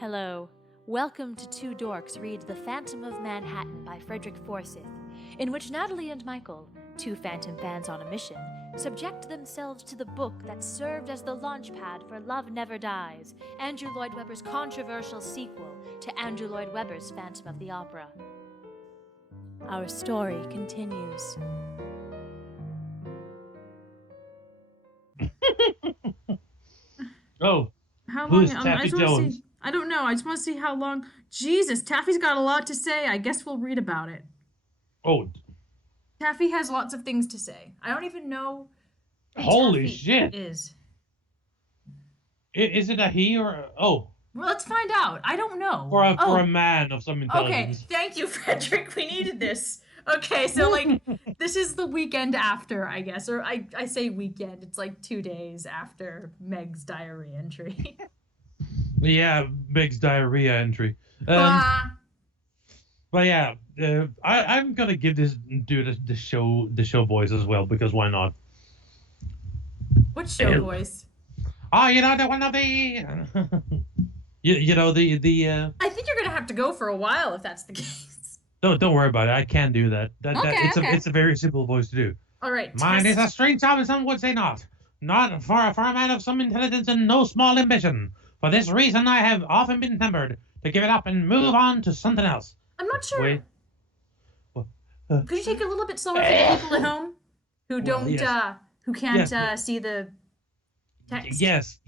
Hello. Welcome to Two Dorks Read The Phantom of Manhattan by Frederick Forsyth, in which Natalie and Michael, two Phantom fans on a mission, subject themselves to the book that served as the launchpad for Love Never Dies, Andrew Lloyd Webber's controversial sequel to Andrew Lloyd Webber's Phantom of the Opera. Our story continues. Oh, How long? who's I Taffy just want to Jones? see. I don't know. I just want to see how long. Jesus, Taffy's got a lot to say. I guess we'll read about it. Oh, Taffy has lots of things to say. I don't even know who holy Taffy shit! is. Is it a he or Well, let's find out. I don't know. for a man of some Okay. intelligence? Thank you, Frederick. We needed this. Okay, so this is the weekend after, I guess, or I say weekend. It's like 2 days after Meg's diary entry. Yeah, Meg's diarrhea entry. Ah, But yeah, I'm gonna give this dude the show voice as well because why not? what show voice? Oh, you know the one of the you know the I think you're gonna have to go for a while if that's the case. don't worry about it. I can do that. Okay. It's a very simple voice to do. All right. Mine is a test. strange job, and some would say not. Not for a man of some intelligence and no small ambition. For this reason, I have often been tempted to give it up and move on to something else. I'm not sure. Wait. Could you take it a little bit slower for the people at home who don't, yes. who can't Yes. See the text? Yes.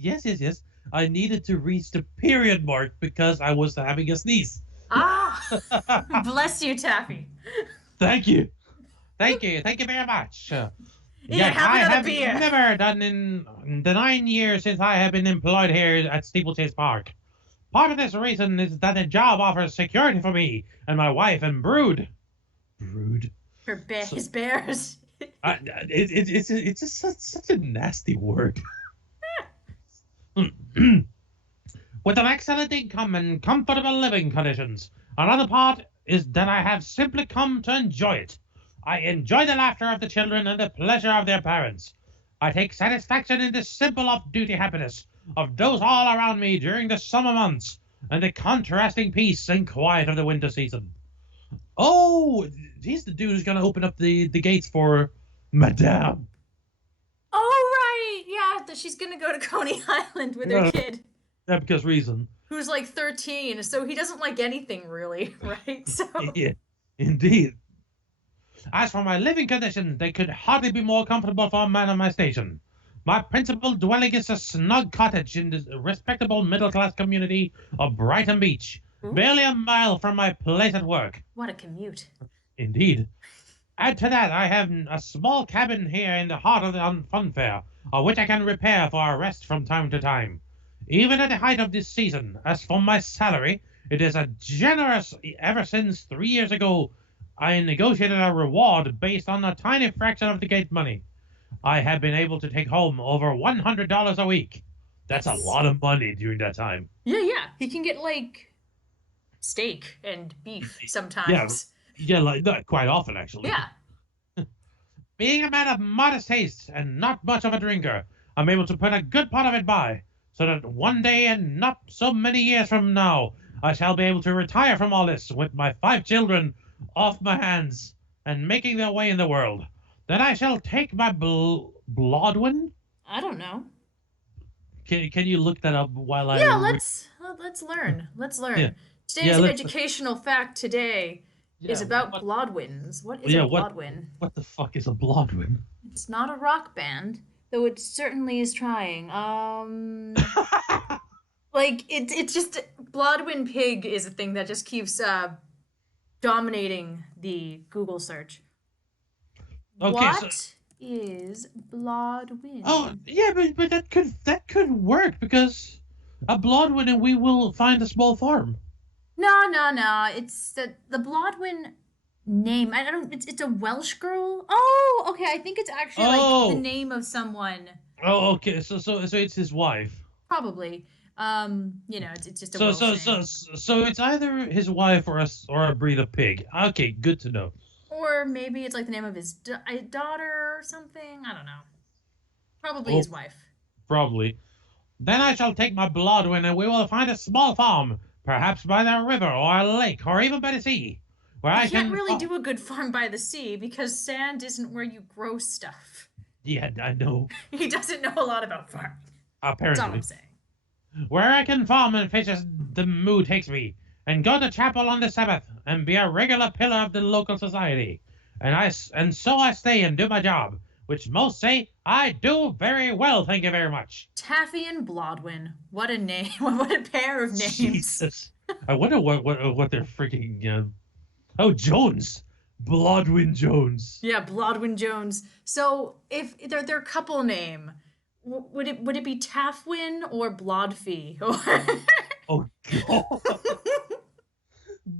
I needed to reach the period mark because I was having a sneeze. Ah, bless you, Taffy. Thank you very much. Yeah, have I another have beer. never done in the 9 years since I have been employed here at Steeplechase Park. Part of this reason is that the job offers security for me and my wife and brood. Brood. His bears. It's just such a nasty word. With an excellent income and comfortable living conditions. Another part is that I have simply come to enjoy it. I enjoy the laughter of the children and the pleasure of their parents. I take satisfaction in the simple off-duty happiness of those all around me during the summer months and the contrasting peace and quiet of the winter season. Oh, he's the dude who's going to open up the gates for Madame. Oh, right. Yeah, she's going to go to Coney Island with her kid. Yeah, because reason. Who's like 13, so he doesn't like anything really, right? So Yeah, indeed. As for my living conditions, they could hardly be more comfortable for a man of my station. My principal dwelling is a snug cottage in the respectable middle-class community of Brighton Beach, barely a mile from my place at work. What a commute. Indeed. Add to that, I have a small cabin here in the heart of the fun fair, which I can repair for a rest from time to time. Even at the height of this season, as for my salary, it is a generous ever since 3 years ago I negotiated a reward based on a tiny fraction of the gate money. I have been able to take home over $100 a week. That's a lot of money during that time. Yeah. He can get like steak and beef sometimes. Yeah, like that quite often actually. Yeah. Being a man of modest taste and not much of a drinker, I'm able to put a good part of it by, so that one day and not so many years from now, I shall be able to retire from all this with my 5 children off my hands and making their way in the world. Then I shall take my Blodwin. I don't know. Can you look that up while I? Yeah, let's learn. Let's learn. Yeah. Today's let's- educational fact today is about Blodwins. What is a Blodwin? What the fuck is a Blodwin? It's not a rock band, though it certainly is trying. Like it's just Blodwin pig is a thing that just keeps dominating the Google search. Okay, What is Blodwin? Oh yeah, but that could work because a Blodwin and we will find a small farm. No. It's the Blodwin name. I don't. It's a Welsh girl. Oh, okay. I think it's actually like the name of someone. Oh, okay. So it's his wife. Probably. It's just a Welsh name. So it's either his wife or a breed of pig. Okay, good to know. Or maybe it's like the name of his daughter or something. I don't know. Probably his wife. Probably. Then I shall take my Blodwyn and we will find a small farm, perhaps by the river or a lake or even by the sea, where I You can't can... really do a good farm by the sea because sand isn't where you grow stuff. Yeah, I know. He doesn't know a lot about farming. That's all I'm Apparently. saying. Where I can farm and fish as the mood takes me, and go to chapel on the Sabbath, and be a regular pillar of the local society. And so I stay and do my job, which most say I do very well, thank you very much. Taffy and Blodwyn. What a name. What a pair of names. Jesus. I wonder what they're freaking... Oh, Jones. Blodwyn Jones. Yeah, Blodwyn Jones. So if their couple name, would it be Taffwyn or Blodfee? Oh, God.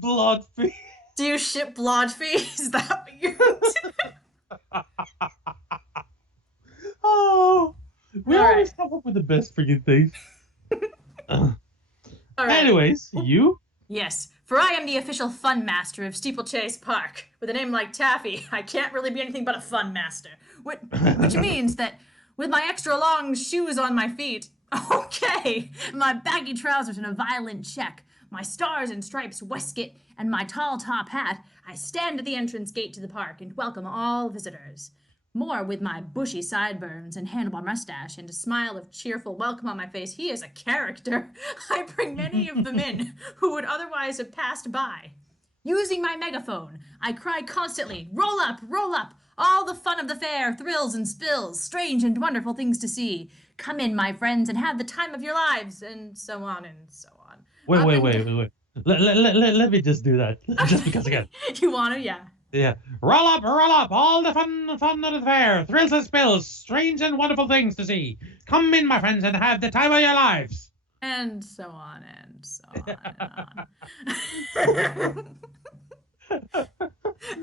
Blodfee. Do you ship Blodfee? Is that what you're doing? Oh, we All always right. come up with the best freaking things. All right. Anyways, you? Yes, for I am the official fun master of Steeplechase Park. With a name like Taffy, I can't really be anything but a fun master. Which means that with my extra long shoes on my feet, okay, my baggy trousers and a violent check, my stars and stripes waistcoat, and my tall top hat, I stand at the entrance gate to the park and welcome all visitors. More with my bushy sideburns and handlebar mustache and a smile of cheerful welcome on my face, he is a character. I bring many of them in who would otherwise have passed by. Using my megaphone, I cry constantly, roll up, all the fun of the fair, thrills and spills, strange and wonderful things to see. Come in, my friends, and have the time of your lives, and so on and so on. Wait. Let me just do that. Just because again. You want to? Yeah. Yeah. Roll up, all the fun of the fair, thrills and spills, strange and wonderful things to see. Come in, my friends, and have the time of your lives. And so on and so on and on.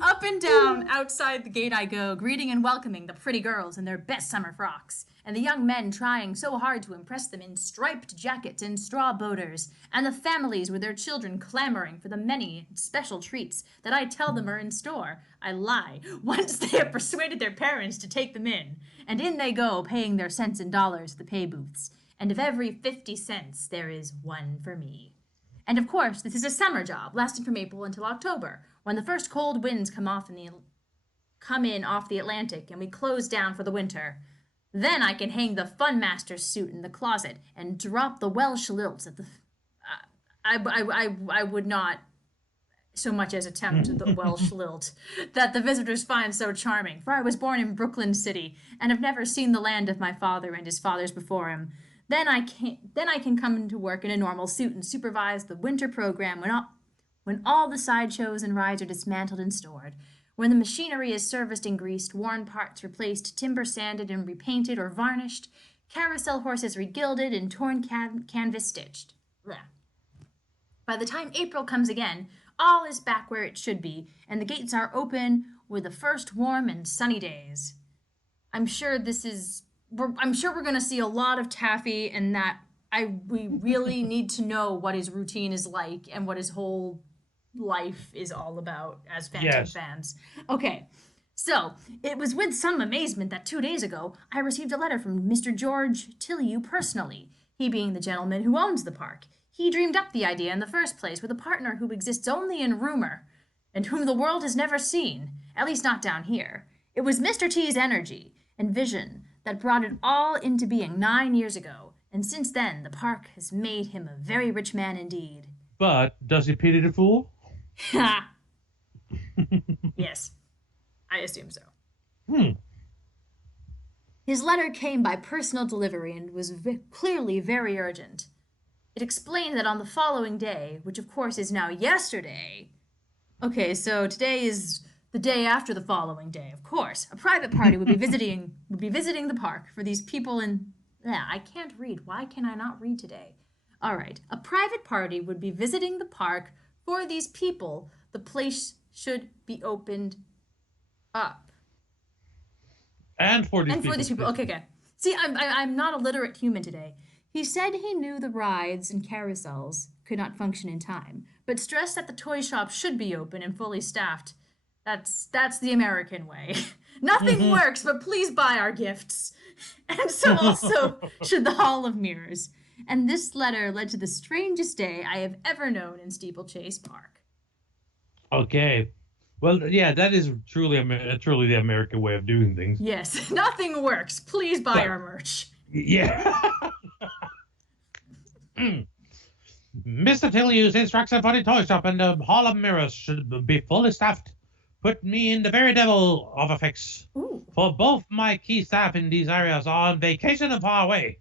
Up and down, outside the gate I go, greeting and welcoming the pretty girls in their best summer frocks, and the young men trying so hard to impress them in striped jackets and straw boaters, and the families with their children clamoring for the many special treats that I tell them are in store. I lie, once they have persuaded their parents to take them in, and in they go, paying their cents and dollars at the pay booths, and of every 50 cents there is one for me. And of course, this is a summer job, lasting from April until October, when the first cold winds come in off the Atlantic and we close down for the winter. Then I can hang the Fun Master's suit in the closet and drop the Welsh lilts at the... I would not so much as attempt the Welsh lilt that the visitors find so charming, for I was born in Brooklyn City and have never seen the land of my father and his fathers before him. Then I can come into work in a normal suit and supervise the winter program when all the sideshows and rides are dismantled and stored, when the machinery is serviced and greased, worn parts replaced, timber sanded and repainted or varnished, carousel horses regilded, and torn canvas stitched. Blah. By the time April comes again, all is back where it should be, and the gates are open with the first warm and sunny days. I'm sure we're going to see a lot of Taffy, and that we really need to know what his routine is like and what his whole life is all about as Phantom fans. Okay, so it was with some amazement that 2 days ago I received a letter from Mr. George Tilliou personally, he being the gentleman who owns the park. He dreamed up the idea in the first place with a partner who exists only in rumor and whom the world has never seen, at least not down here. It was Mr. T's energy and vision that brought it all into being 9 years ago, and since then the park has made him a very rich man indeed. But does he pity the fool? Yes, I assume so. His letter came by personal delivery and was clearly very urgent. It explained that on the following day, which of course is now yesterday... Okay, so today is the day after the following day, of course. A private party would be visiting the park for these people in... I can't read. Why can I not read today? All right. A private party would be visiting the park for these people. The place should be opened up. And for these people. Okay. See, I'm not a literate human today. He said he knew the rides and carousels could not function in time, but stressed that the toy shop should be open and fully staffed. That's the American way. Nothing works, but please buy our gifts. And so also should the Hall of Mirrors. and this letter led to the strangest day I have ever known in Steeplechase Park. Okay. Well, yeah, that is truly the American way of doing things. Yes, nothing works. Please buy our merch. Yeah. Mr. Tillius instructs a funny toy shop and the Hall of Mirrors should be fully staffed. Put me in the very devil of a fix. Ooh. For both my key staff in these areas are on vacation and far away.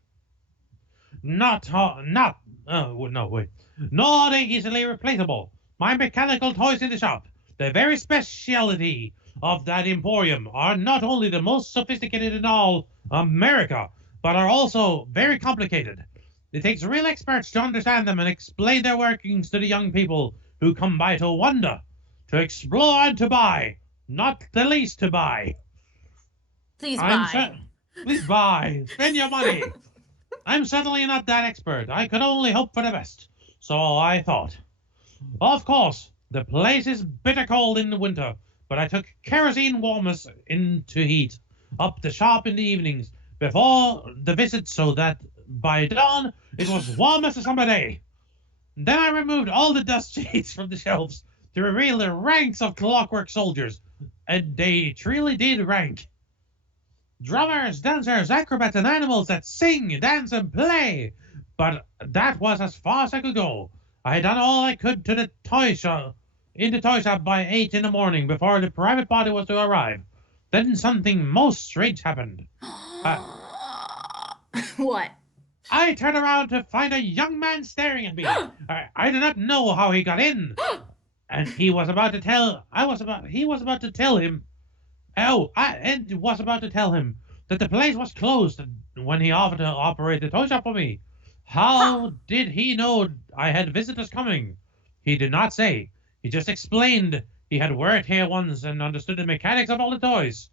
Not, no, wait. Nor are they easily replaceable. My mechanical toys in the shop, the very speciality of that emporium, are not only the most sophisticated in all America, but are also very complicated. It takes real experts to understand them and explain their workings to the young people who come by to wonder, to explore and to buy, not the least to buy. Please buy. Please buy. Spend your money. I'm certainly not that expert. I could only hope for the best. So I thought. Of course, the place is bitter cold in the winter, but I took kerosene warmers into heat up the shop in the evenings before the visit so that by dawn it was warm as a summer day. Then I removed all the dust sheets from the shelves to reveal the ranks of clockwork soldiers, and they truly did rank. Drummers, dancers, acrobats, and animals that sing, dance, and play. But that was as far as I could go. I had done all I could to the toy shop, in the toy shop by 8 in the morning before the private party was to arrive. Then something most strange happened. What? I turned around to find a young man staring at me. I do not know how he got in. And he was about to tell him that the place was closed when he offered to operate the toy shop for me. How did he know I had visitors coming? He did not say. He just explained he had worked here once and understood the mechanics of all the toys.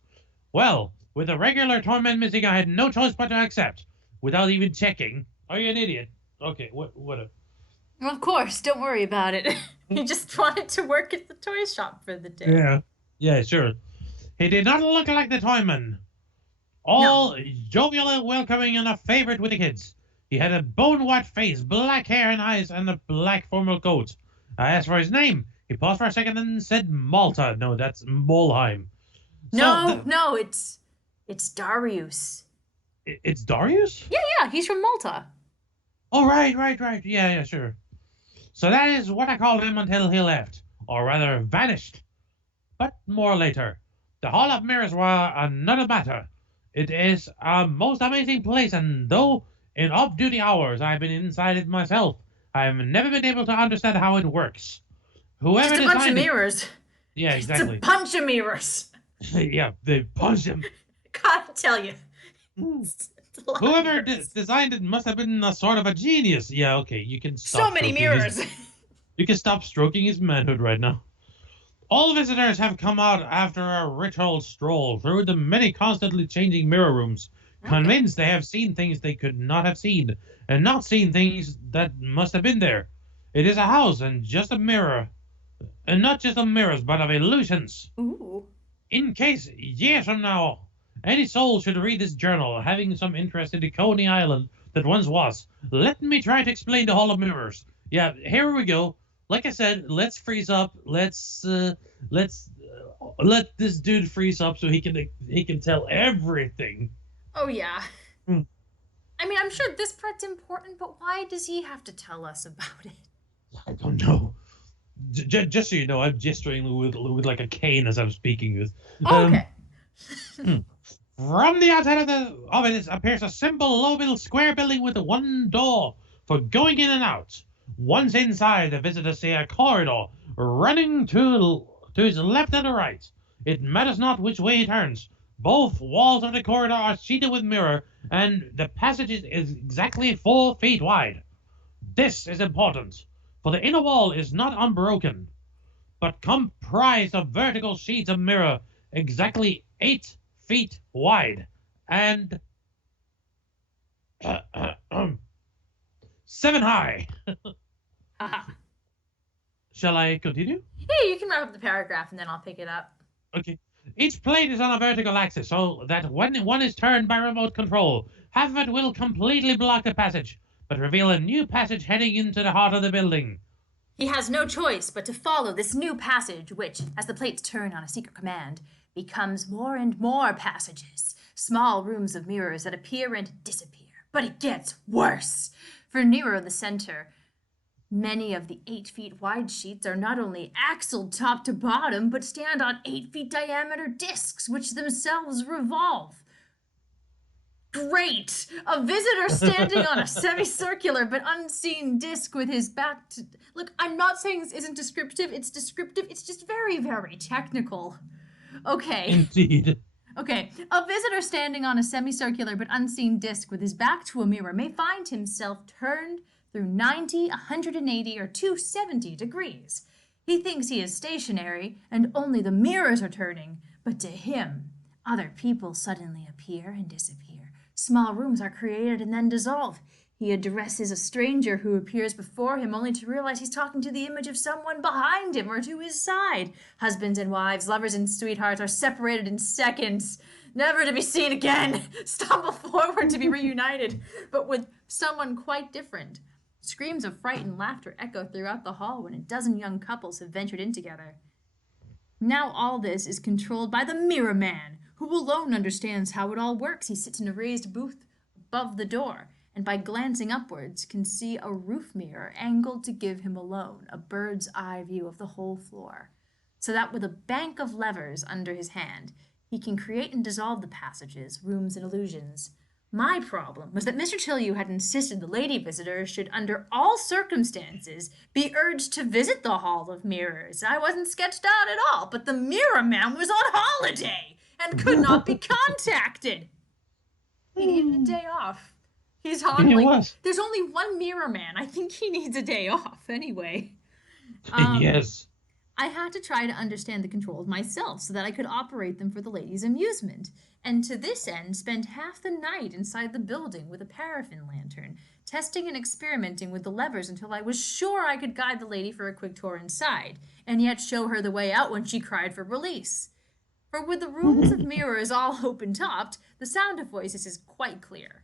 Well, with the regular torment missing, I had no choice but to accept, without even checking. Are you an idiot? Okay, what? Of course, don't worry about it. He just wanted to work at the toy shop for the day. Yeah, sure. He did not look like the toyman. All jovial and welcoming and a favorite with the kids. He had a bone-white face, black hair and eyes, and a black formal coat. I asked for his name. He paused for a second and said Malta. No, that's Molheim. No, it's Darius. It's Darius? Yeah, he's from Malta. Oh, right. Yeah, sure. So that is what I called him until he left, or rather vanished. But more later. The Hall of Mirrors were another matter. It is a most amazing place, and though in off-duty hours I've been inside it myself, I've never been able to understand how it works. Whoever Just a bunch of mirrors. Yeah, exactly. It's a bunch of mirrors. Yeah, they punched him. Gotta tell you. Whoever designed it must have been a sort of a genius. Yeah, okay, you can stop. So many mirrors. You can stop stroking his manhood right now. All visitors have come out after a ritual stroll through the many constantly changing mirror rooms, convinced they have seen things they could not have seen, and not seen things that must have been there. It is a house and just a mirror. And not just of mirrors, but of illusions. Ooh. In case, years from now, any soul should read this journal, having some interest in the Coney Island that once was, let me try to explain the Hall of Mirrors. Yeah, here we go. Like I said, let's freeze up. Let's let this dude freeze up so he can tell everything. Oh yeah. I mean, I'm sure this part's important, but why does he have to tell us about it? I don't know. Just so you know, I'm gesturing with like a cane as I'm speaking this. Okay. From the outside of it appears a simple low-built square building with one door for going in and out. Once inside, the visitors see a corridor running to his left and the right. It matters not which way he turns. Both walls of the corridor are sheeted with mirror, and the passage is exactly 4 feet wide. This is important, for the inner wall is not unbroken, but comprised of vertical sheets of mirror exactly 8 feet wide and 7 high. Shall I continue? Yeah, you can wrap up the paragraph and then I'll pick it up. Okay. Each plate is on a vertical axis, so that when one is turned by remote control, half of it will completely block the passage. but reveal a new passage heading into the heart of the building. He has no choice but to follow this new passage, which, as the plates turn on a secret command, becomes more and more passages, small rooms of mirrors that appear and disappear. But it gets worse. For nearer the center, many of the 8 feet wide sheets are not only axled top to bottom, but stand on 8 feet diameter discs, which themselves revolve. Great! A visitor standing on a semicircular but unseen disc with his back to... Look, I'm not saying this isn't descriptive. It's descriptive. It's just very, very technical. Okay. Indeed. Okay. A visitor standing on a semicircular but unseen disc with his back to a mirror may find himself turned through 90, 180, or 270 degrees. He thinks he is stationary and only the mirrors are turning, but to him, other people suddenly appear and disappear. Small rooms are created and then dissolve. He addresses a stranger who appears before him only to realize he's talking to the image of someone behind him or to his side. Husbands and wives, lovers and sweethearts are separated in seconds, never to be seen again, stumble forward to be reunited, but with someone quite different. Screams of fright and laughter echo throughout the hall when a dozen young couples have ventured in together. Now all this is controlled by the Mirror Man, who alone understands how it all works. He sits in a raised booth above the door, and by glancing upwards can see a roof mirror angled to give him alone a bird's eye view of the whole floor, so that with a bank of levers under his hand, he can create and dissolve the passages, rooms, and illusions. My problem was that Mr. Tilliou had insisted the lady visitors should, under all circumstances, be urged to visit the Hall of Mirrors. I wasn't sketched out at all, but the Mirror Man was on holiday and could not be contacted. He needed a day off. He's on, there's only one Mirror Man. I think he needs a day off anyway. Yes. I had to try to understand the controls myself so that I could operate them for the ladies' amusement, and to this end spent half the night inside the building with a paraffin lantern, testing and experimenting with the levers until I was sure I could guide the lady for a quick tour inside, and yet show her the way out when she cried for release. For with the rooms of mirrors all open-topped, the sound of voices is quite clear.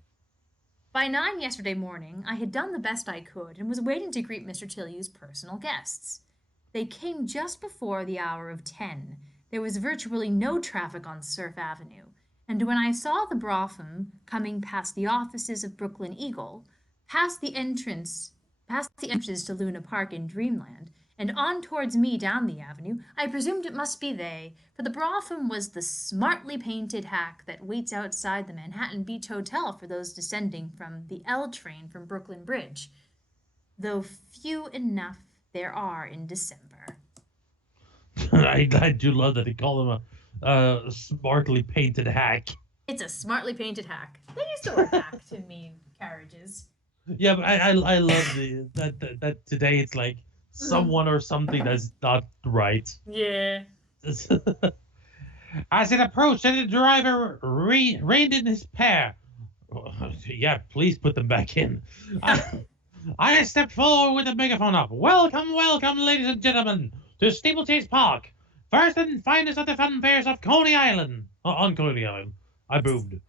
By 9 yesterday morning, I had done the best I could and was waiting to greet Mr. Tilliou's personal guests. They came just before the hour of 10. There was virtually no traffic on Surf Avenue, and when I saw the brougham coming past the offices of Brooklyn Eagle, past the entrances to Luna Park in Dreamland, and on towards me down the avenue, I presumed it must be they, for the brougham was the smartly painted hack that waits outside the Manhattan Beach Hotel for those descending from the L train from Brooklyn Bridge, though few enough there are in December. I do love that they call him a smartly painted hack. It's a smartly painted hack. They used to wear hack to mean carriages. Yeah, but I love that today it's like someone or something that's not right. Yeah. As it approached, the driver reined in his pair. Yeah, please put them back in. I stepped forward with the megaphone up. Welcome, welcome, ladies and gentlemen, to Steeplechase Park, first and finest of the fun fairs of Coney Island. On Coney Island, I boomed.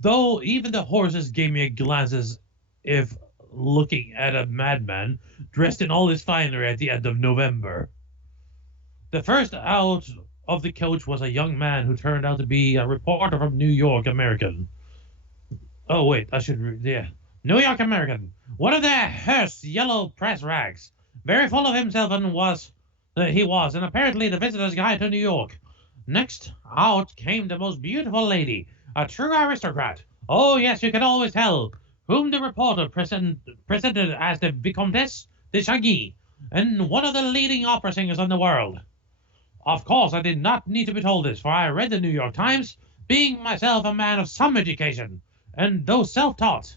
Though even the horses gave me a glance as if looking at a madman dressed in all his finery at the end of November. The first out of the coach was a young man who turned out to be a reporter from New York American. Oh, wait, New York American. One of their Hearst yellow press rags. Very full of himself and and apparently the visitor's guide to New York. Next out came the most beautiful lady, a true aristocrat. Oh, yes, you can always tell, whom the reporter presented as the Vicomtesse de Chagny, and one of the leading opera singers in the world. Of course, I did not need to be told this, for I read the New York Times, being myself a man of some education, and though self-taught.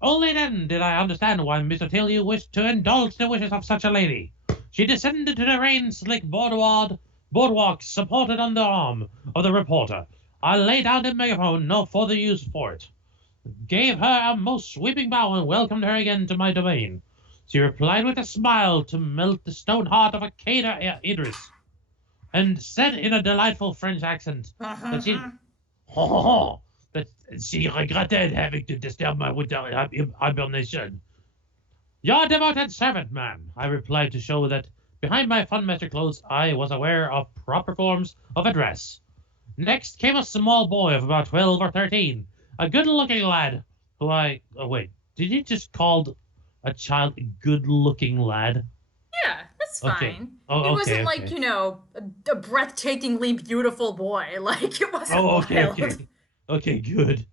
Only then did I understand why Mr. Tilliou wished to indulge the wishes of such a lady. She descended to the rain-slick boardwalk supported on the arm of the reporter. I laid down the megaphone, no further use for it. Gave her a most sweeping bow and welcomed her again to my domain. She replied with a smile to melt the stone heart of a Cater Idris, and said in a delightful French accent that but she regretted having to disturb my winter hibernation. Your devoted servant, ma'am, I replied to show that behind my funmaster clothes I was aware of proper forms of address. Next came a small boy of about 12 or 13, a good-looking lad, who Oh, wait, did you just call a child a good-looking lad? Yeah, that's Okay. fine. Oh, He wasn't okay, like, okay. a breathtakingly beautiful boy. Like, it wasn't Oh, okay, wild. okay. Okay, good.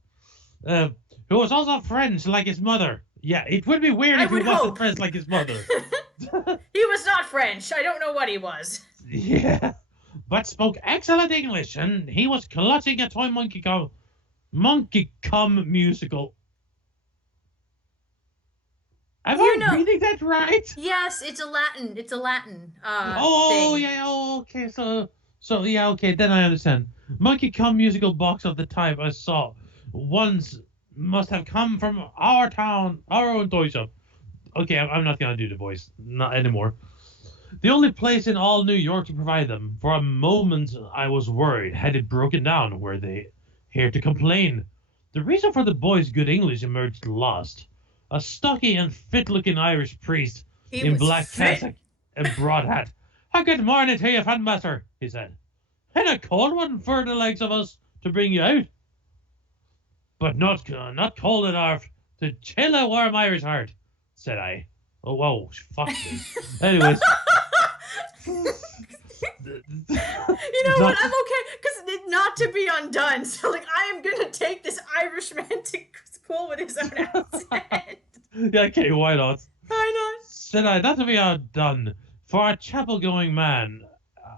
Uh, who was also French like his mother. Yeah, it would be weird I if he would wasn't hope. French like his mother. He was not French. I don't know what he was. Yeah, but spoke excellent English, and he was clutching a toy monkey cum musical. Am You I know, reading that right? yes, it's a Latin Oh, thing. yeah, oh, okay, yeah, okay, then I understand. Monkey cum musical box of the type I saw once must have come from our town, our own toy shop. Okay, I'm not gonna do the voice, not anymore. The only place in all New York to provide them. For a moment, I was worried. Had it broken down? Were they here to complain? The reason for the boys' good English emerged last. A stocky and fit-looking Irish priest He in was black fit. cassock and broad hat. A good morning to you, Fanmaster, he said. And a cold one for the likes of us to bring you out. But not cold enough to chill a warm Irish heart, said I. Oh, whoa, fuck me. Anyways. You know what? Not I'm okay because not to be undone. So like, I am gonna take this Irishman to school with his own accent. Yeah, okay, why not? Why not? Said I, not to be outdone. For a chapel-going man,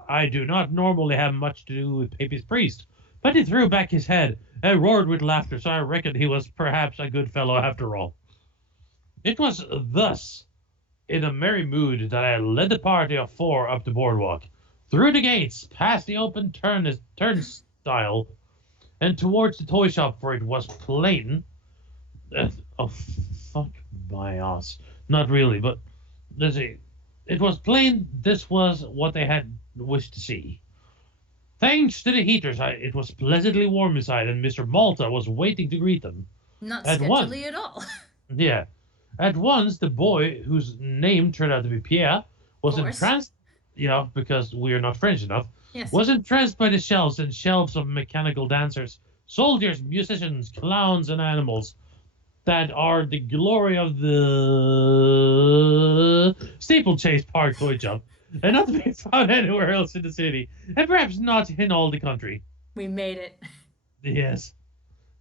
I do not normally have much to do with Papist priest. But he threw back his head and roared with laughter, so I reckoned he was perhaps a good fellow after all. It was thus, in a merry mood, that I led the party of four up the boardwalk, through the gates, past the open turnstile, and towards the toy shop, for it was plain. Oh, fuck my ass. Not really, but let's see. It was plain this was what they had wished to see. Thanks to the heaters, it was pleasantly warm inside, and Mr. Malta was waiting to greet them. Not At once, sketchily at all. yeah. At once, the boy, whose name turned out to be Pierre, was Of course. entranced, because we are not French enough, Yes. was entranced by the shelves and shelves of mechanical dancers, soldiers, musicians, clowns, and animals that are the glory of the steeplechase park toy shop, and not to be found anywhere else in the city, and perhaps not in all the country. We made it. Yes,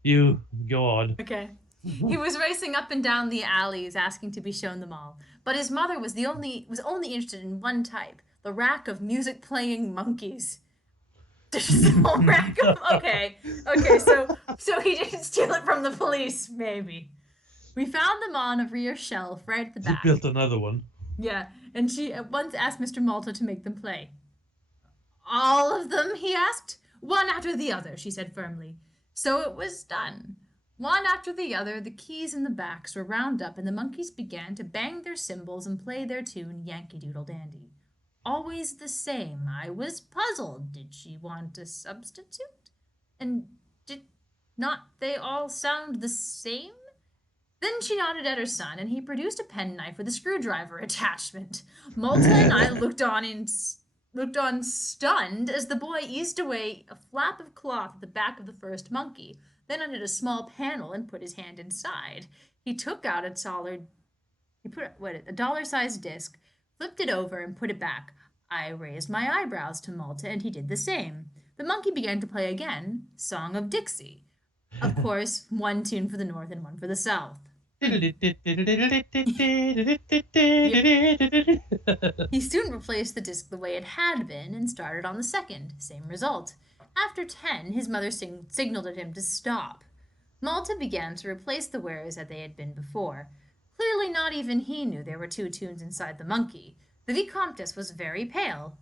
you go on. Okay. He was racing up and down the alleys asking to be shown them all. But his mother was only interested in one type, the rack of music playing monkeys. There's a whole rack of okay. So he didn't steal it from the police, maybe. We found them on a rear shelf right at the You back. built another one. Yeah, and she at once asked Mr. Malta to make them play. All of them, he asked. One after the other, she said firmly. So it was done. One after the other, the keys and the backs were wound up, and the monkeys began to bang their cymbals and play their tune, Yankee Doodle Dandy. Always the same. I was puzzled. Did she want a substitute? And did not they all sound the same? Then she nodded at her son, and he produced a penknife with a screwdriver attachment. Malta and I looked on stunned as the boy eased away a flap of cloth at the back of the first monkey, then undid a small panel and put his hand inside. He took out a dollar-sized disc, flipped it over, and put it back. I raised my eyebrows to Malta, and he did the same. The monkey began to play again, Song of Dixie. Of course, one tune for the North and one for the South. He soon replaced the disc the way it had been and started on the second. Same result. After 10, his mother signaled at him to stop. Malta began to replace the wares as they had been before. Clearly not even he knew there were two tunes inside the monkey. The Vicomtesse was very pale.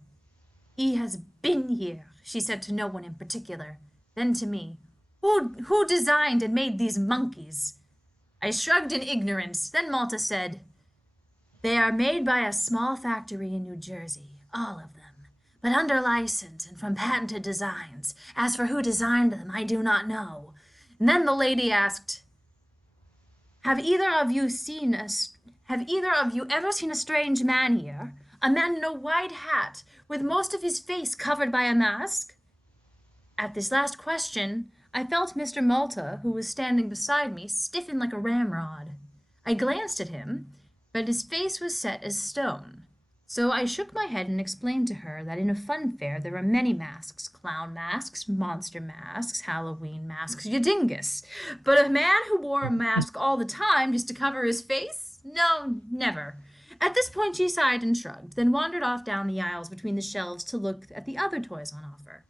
"He has been here," she said to no one in particular. Then to me, Who designed and made these monkeys?" I shrugged in ignorance. Then Malta said, "They are made by a small factory in New Jersey, all of them, but under license and from patented designs. As for who designed them, I do not know. And then the lady asked, Have either of you ever seen a strange man here? A man in a wide hat, with most of his face covered by a mask? At this last question, I felt Mr. Malta, who was standing beside me, stiffen like a ramrod. I glanced at him, but his face was set as stone. So I shook my head and explained to her that in a fun fair there are many masks, clown masks, monster masks, Halloween masks, you dingus. But a man who wore a mask all the time just to cover his face? No, never. At this point she sighed and shrugged, then wandered off down the aisles between the shelves to look at the other toys on offer.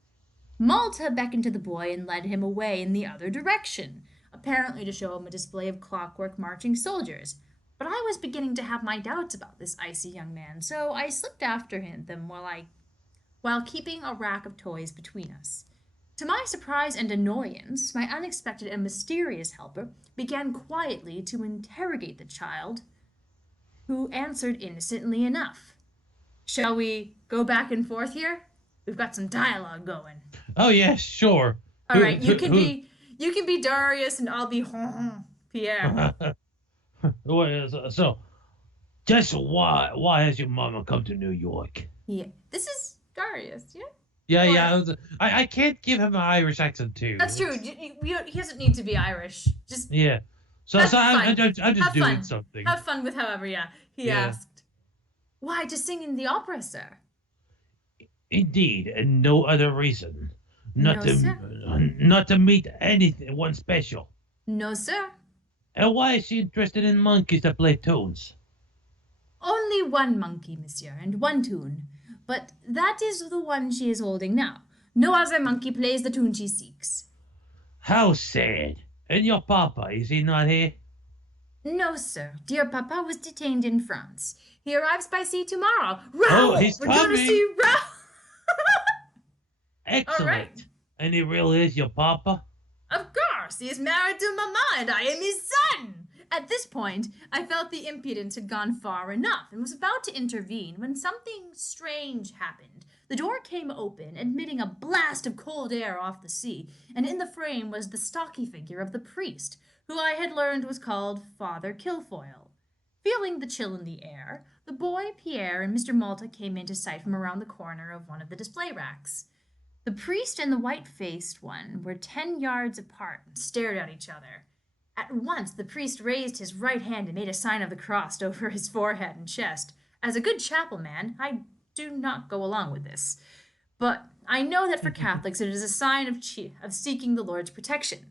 Malta beckoned to the boy and led him away in the other direction, apparently to show him a display of clockwork marching soldiers. But I was beginning to have my doubts about this icy young man, so I slipped after him while keeping a rack of toys between us. To my surprise and annoyance, my unexpected and mysterious helper began quietly to interrogate the child, who answered innocently enough. Shall we go back and forth here? We've got some dialogue going. Oh yes, sure. All right, you can be Darius and I'll be Pierre. So, just why has your mama come to New York? Yeah, this is Darius, yeah? Yeah. I can't give him an Irish accent too. That's true. He doesn't need to be Irish. Just yeah. So I'm just doing something. Have fun with however. Yeah. He asked, "Why to sing in the opera, sir?" Indeed, and no other reason. Not to meet anyone special. No, sir. And why is she interested in monkeys that play tunes? Only one monkey, monsieur, and one tune. But that is the one she is holding now. No other monkey plays the tune she seeks. How sad. And your papa, is he not here? No, sir. Dear papa was detained in France. He arrives by sea tomorrow. Raoul! He's We're coming! going to see Raoul! Excellent. All right. And he really is your papa? Of course, he is married to Mama and I am his son. At this point, I felt the impudence had gone far enough and was about to intervene when something strange happened. The door came open, admitting a blast of cold air off the sea, and in the frame was the stocky figure of the priest, who I had learned was called Father Kilfoyle. Feeling the chill in the air, the boy, Pierre, and Mr. Malta came into sight from around the corner of one of the display racks. The priest and the white-faced one were 10 yards apart and stared at each other. At once, the priest raised his right hand and made a sign of the cross over his forehead and chest. As a good chapel man, I do not go along with this. But I know that for Catholics it is a sign of seeking the Lord's protection.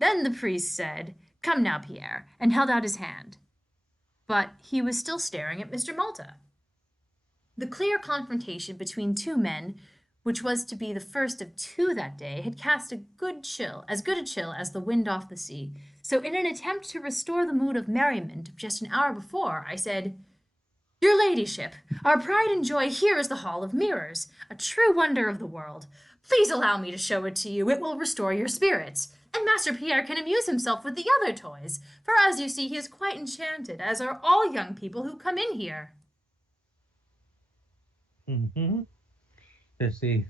Then the priest said, "Come now, Pierre," and held out his hand. But he was still staring at Mr. Malta. The clear confrontation between two men, which was to be the first of two that day, had cast as good a chill as the wind off the sea. So in an attempt to restore the mood of merriment of just an hour before, I said, "Your ladyship, our pride and joy here is the Hall of Mirrors, a true wonder of the world. Please allow me to show it to you. It will restore your spirits. And Master Pierre can amuse himself with the other toys, for as you see, he is quite enchanted, as are all young people who come in here." Mm-hmm. Let's see.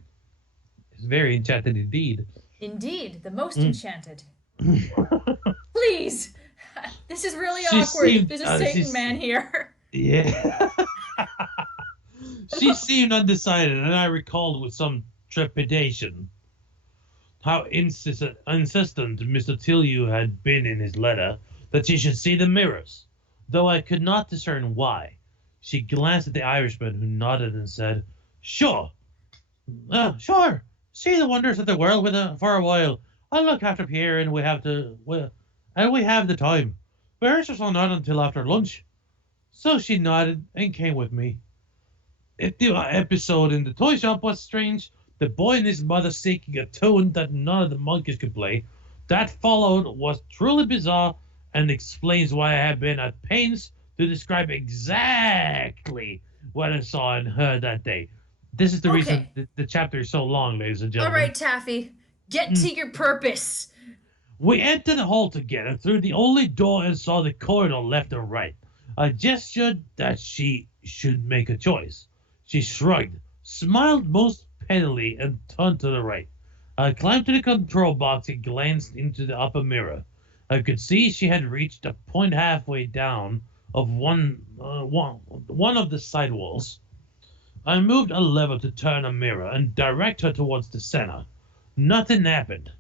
It's very enchanted indeed. Indeed, the most enchanted. Please! This is really awkward. There's a Satan man here. Yeah. She seemed undecided, and I recalled with some trepidation how insistent Mr. Tillieu had been in his letter that she should see the mirrors, though I could not discern why. She glanced at the Irishman, who nodded and said, Sure. See the wonders of the world for a while. I'll look after Pierre, and we have the time. Rehearsals are not until after lunch." So she nodded and came with me. If the episode in the toy shop was strange, the boy and his mother seeking a tune that none of the monkeys could play, that followed was truly bizarre and explains why I have been at pains to describe exactly what I saw and heard that day. This is the reason the chapter is so long, ladies and gentlemen. All right, Taffy, get to your purpose. We entered the hall together through the only door and saw the corridor left and right. I gestured that she should make a choice. She shrugged, smiled most pettily, and turned to the right. I climbed to the control box and glanced into the upper mirror. I could see she had reached a point halfway down of one of the side walls. I moved a lever to turn a mirror and direct her towards the center. Nothing happened.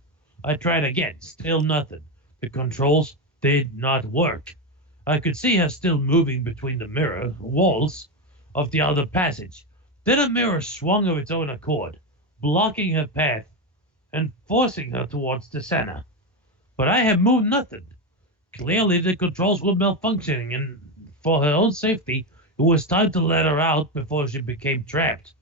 I tried again, still nothing. The controls did not work. I could see her still moving between the mirror walls of the other passage. Then a mirror swung of its own accord, blocking her path and forcing her towards the center. But I had moved nothing. Clearly the controls were malfunctioning, and for her own safety, it was time to let her out before she became trapped.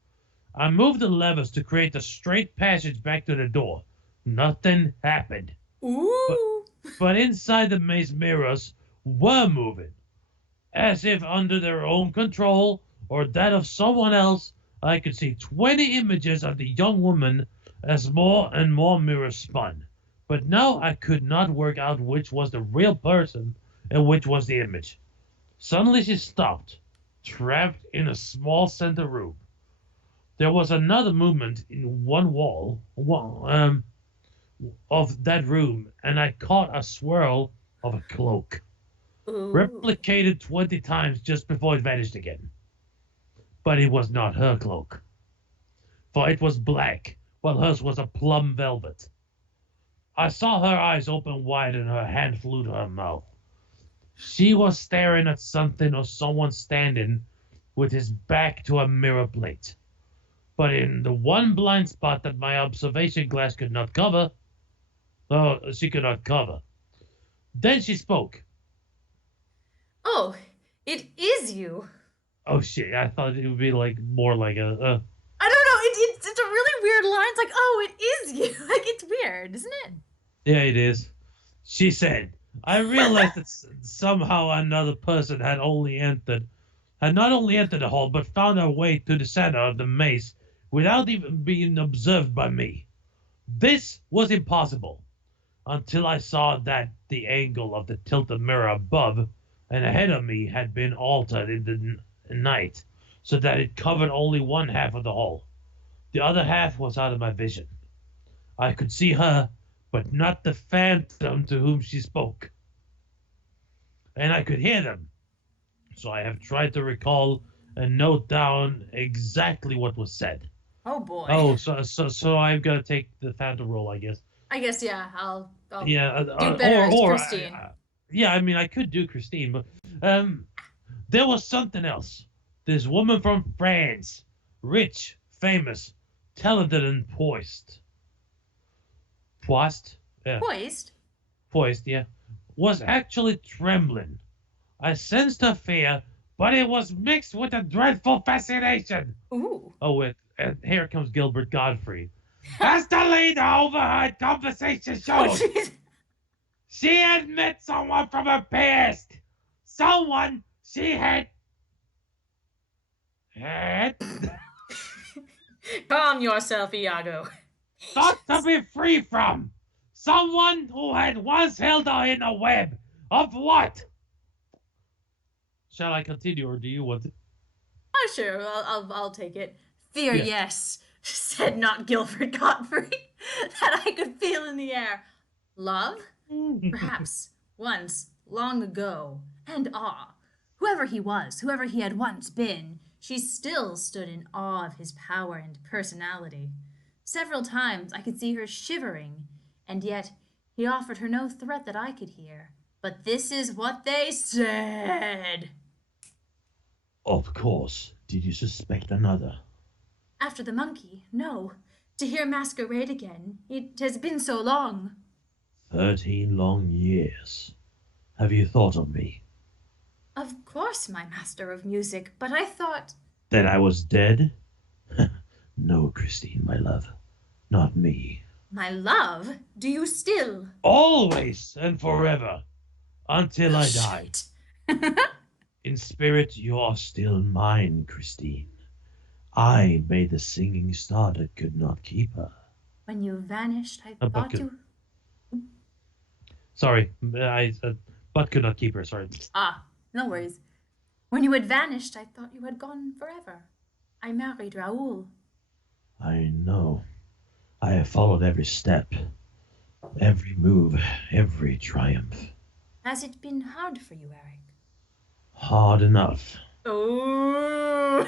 I moved the levers to create a straight passage back to the door. Nothing happened. Ooh. But inside the maze, mirrors were moving, as if under their own control or that of someone else. I could see 20 images of the young woman as more and more mirrors spun. But now I could not work out which was the real person and which was the image. Suddenly she stopped, trapped in a small center room. There was another movement in one wall of that room, and I caught a swirl of a cloak, Ooh. replicated 20 times just before it vanished again. But it was not her cloak, for it was black, while hers was a plum velvet. I saw her eyes open wide and her hand flew to her mouth. She was staring at something or someone standing with his back to a mirror plate. But in the one blind spot that my observation glass could not cover, she could not cover. Then she spoke. Oh, it is you. Oh shit, I thought it would be like more like a I don't know. It's a really weird line. It's like, oh, it is you. Like, it's weird, isn't it? Yeah, it is. She said, I realized that somehow another person had not only entered the hall, but found her way to the center of the maze without even being observed by me. This was impossible until I saw that the angle of the tilted mirror above and ahead of me had been altered in the night so that it covered only one half of the hall. The other half was out of my vision. I could see her, but not the phantom to whom she spoke. And I could hear them. So I have tried to recall and note down exactly what was said. Oh boy. Oh, so I'm gonna take the phantom role, I guess. I guess yeah. I'll Yeah, do better as Christine. Yeah, I mean I could do Christine, but there was something else. This woman from France, rich, famous, talented, and poised. Poised? Yeah. Poised. Poised, yeah. Was actually trembling. I sensed her fear, but it was mixed with a dreadful fascination. Ooh. Oh, and here comes Gilbert Godfrey. As the leader overheard conversation showed, Oh, she had met someone from her past. Someone she had calm yourself, Iago. thought to be free from. Someone who had once held her in a web of what? Shall I continue, or do you want to? Oh, sure. I'll take it. Fear, Yeah. yes, said not Gilbert Godfrey, that I could feel in the air. Love? Perhaps once, long ago, and awe. Whoever he was, whoever he had once been, she still stood in awe of his power and personality. Several times I could see her shivering, and yet he offered her no threat that I could hear. But this is what they said. Of course. Did you suspect another? After the monkey, no. To hear masquerade again, it has been so long. 13 long years. Have you thought of me? Of course, my master of music, but I thought... That I was dead? No, Christine, my love. Not me. My love? Do you still? Always and forever. Until I die. Shit. In spirit, you are still mine, Christine. I made the singing star that could not keep her. When you vanished, I But thought could- you... Sorry, but could not keep her, sorry. Ah, no worries. When you had vanished, I thought you had gone forever. I married Raoul. I know. I have followed every step, every move, every triumph. Has it been hard for you, Eric? Hard enough. Oh.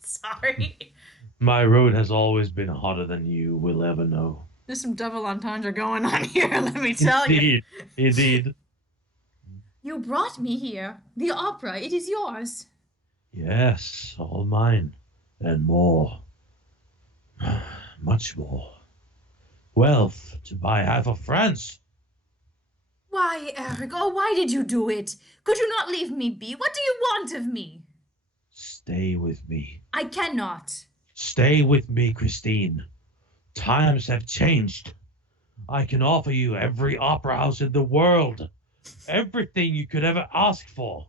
Sorry. My road has always been harder than you will ever know. There's some double entendre going on here, let me tell you. Indeed. You brought me here. The opera, it is yours. Yes, all mine. And more. Much more. Wealth to buy half of France. Why, Eric? Oh, why did you do it? Could you not leave me be? What do you want of me? Stay with me. I cannot. Stay with me, Christine. Times have changed. I can offer you every opera house in the world. Everything you could ever ask for.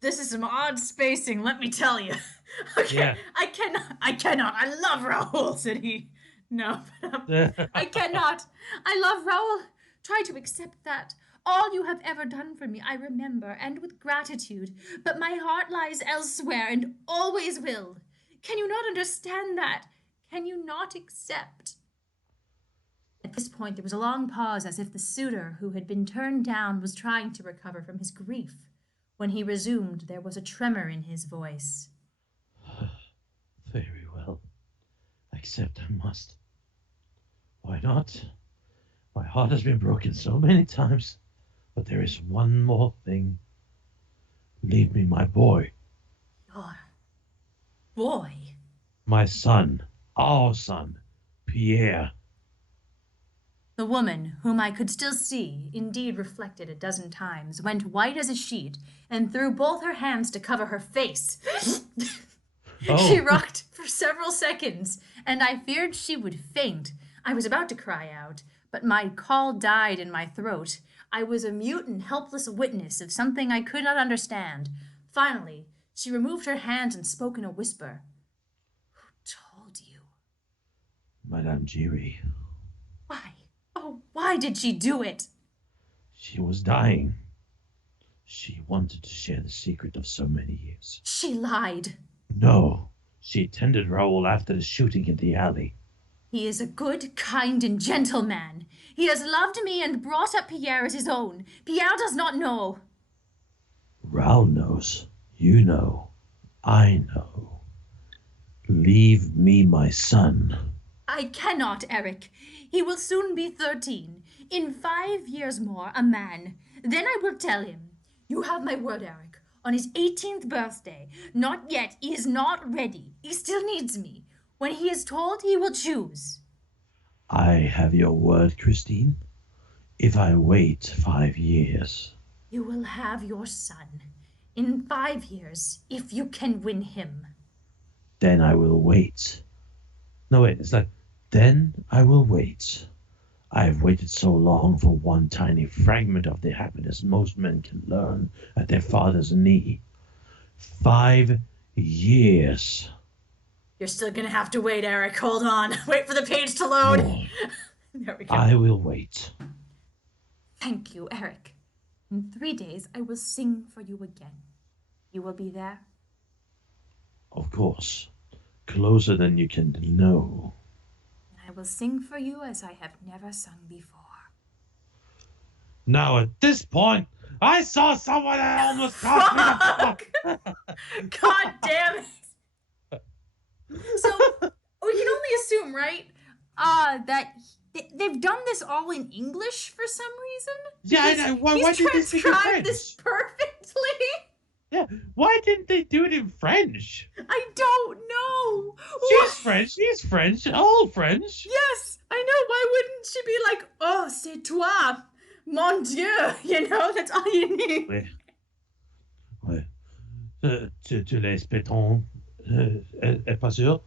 This is some odd spacing, let me tell you. Okay, Yeah. I cannot. I love Raoul, said he. No, I cannot. I love Raoul. Try to accept that. All you have ever done for me, I remember, and with gratitude, but my heart lies elsewhere and always will. Can you not understand that? Can you not accept? At this point, there was a long pause as if the suitor who had been turned down was trying to recover from his grief. When he resumed, there was a tremor in his voice. Very well. Accept I must. Why not? My heart has been broken so many times, but there is one more thing. Leave me my boy. Your boy? My son. Our son. Pierre. The woman, whom I could still see, indeed reflected a dozen times, went white as a sheet and threw both her hands to cover her face. Oh. She rocked for several seconds, and I feared she would faint. I was about to cry out, but my call died in my throat. I was a mute and helpless witness of something I could not understand. Finally, she removed her hands and spoke in a whisper. Who told you? Madame Giry. Why? Oh, why did she do it? She was dying. She wanted to share the secret of so many years. She lied. No, she tended Raoul after the shooting in the alley. He is a good, kind, and gentle man. He has loved me and brought up Pierre as his own. Pierre does not know. Raoul knows. You know. I know. Leave me my son. I cannot, Eric. He will soon be 13. In 5 years more, a man. Then I will tell him. You have my word, Eric. On his 18th birthday. Not yet. He is not ready. He still needs me. When he is told, he will choose. I have your word, Christine. If I wait 5 years. You will have your son. In 5 years, if you can win him. Then I will wait. No, wait, it's like, then I will wait. I have waited so long for one tiny fragment of the happiness most men can learn at their father's knee. 5 years. You're still gonna have to wait, Eric. Hold on. Wait for the page to load. More. There we go. I will wait. Thank you, Eric. In 3 days, I will sing for you again. You will be there? Of course. Closer than you can know. I will sing for you as I have never sung before. Now at this point, I saw someone that almost cost me the fuck. God damn it! So, we can only assume, right, that they've done this all in English for some reason? Yeah, I know. Why He's did they speak in transcribed this French? perfectly. Yeah, why didn't they do it in French? I don't know. She's French. He's French. All French. Yes, I know. Why wouldn't she be like, oh, c'est toi, mon Dieu? You know, that's all you need. Ouais. Ouais. Tu laisses péton. Est pas sûr?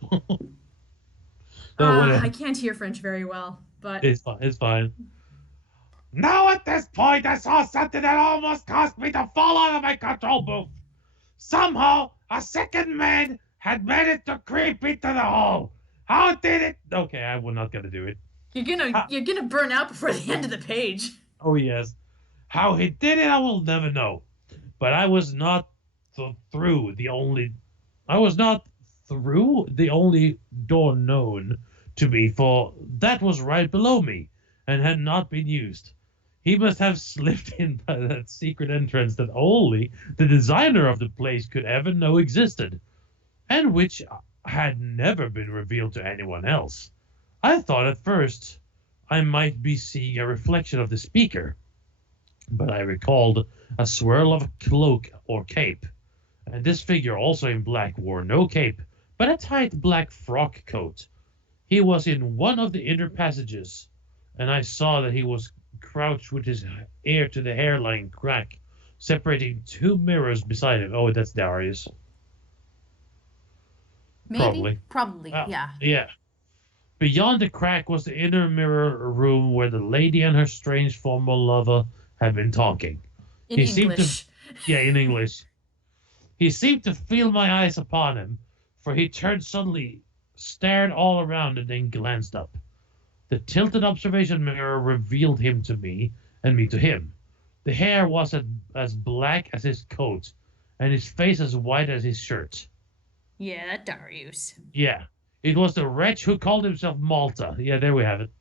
No, whatever. I can't hear French very well, but It's fine. It's fine. Now at this point, I saw something that almost caused me to fall out of my control booth. Somehow, a second man had managed to creep into the hole. How did it? Okay, I'm not gonna do it. you're gonna burn out before the end of the page. Oh yes. How he did it, I will never know. But I was not through the only. I was not through the only door known to me, for that was right below me and had not been used. He must have slipped in by that secret entrance that only the designer of the place could ever know existed, and which had never been revealed to anyone else. I thought at first I might be seeing a reflection of the speaker, but I recalled a swirl of a cloak or cape, and this figure, also in black, wore no cape, but a tight black frock coat. He was in one of the inner passages, and I saw that he was crouched with his ear to the hairline crack, separating two mirrors beside him. Oh, that's Darius. Maybe? Probably. Yeah. Yeah. Beyond the crack was the inner mirror room where the lady and her strange former lover had been talking. In English. In English. He seemed to feel my eyes upon him, for he turned suddenly, stared all around, and then glanced up. The tilted observation mirror revealed him to me, and me to him. The hair was as black as his coat, and his face as white as his shirt. Yeah, that Darius. Yeah, it was the wretch who called himself Malta. Yeah, there we have it.